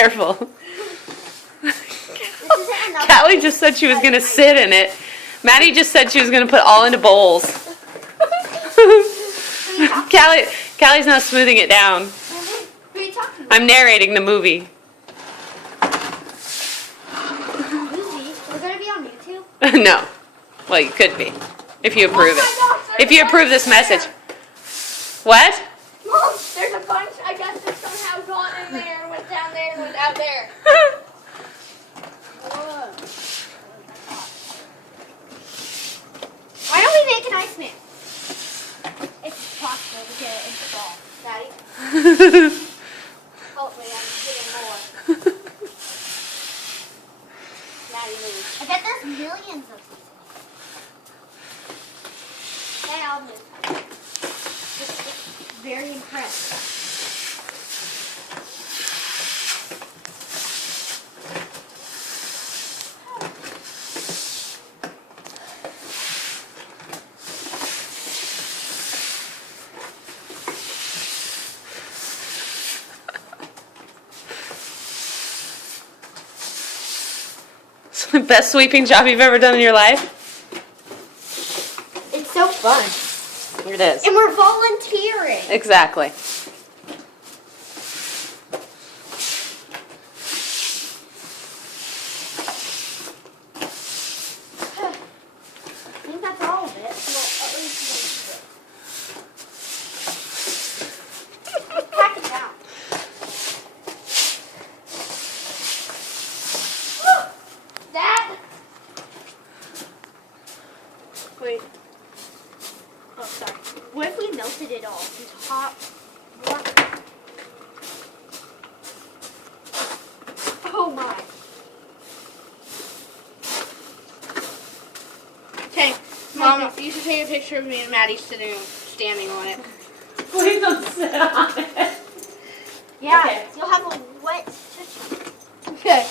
Careful. This isn't enough. Callie just said she was going to sit in it. Maddie just said she was going to put all into bowls. Callie's not smoothing it down. Who are you talking about? I'm narrating the movie. Movie? We're going to be on YouTube? No. Well, you could be. If you approve it. Oh my gosh, If you approve this message. What? Mom, there's a bunch. I guess that somehow got in there and went down there and went out there. Why don't we make an Iceman? It's possible to get it installed. Daddy? Hopefully I'm getting more. Daddy, move. I bet there's millions of these. Hey, I'll move. Just very impressed. It's the best sweeping job you've ever done in your life? It's so fun. Here it is. And we're volunteering. Exactly. I think that's all of it. Well, at least most of it. Pack it down. That. Wait. Oh, sorry. What if we melted it all into hot water? Oh my. Okay, Mom, you should take a picture of me and Maddie standing on it. Please don't sit on it. Yeah, Okay. you'll have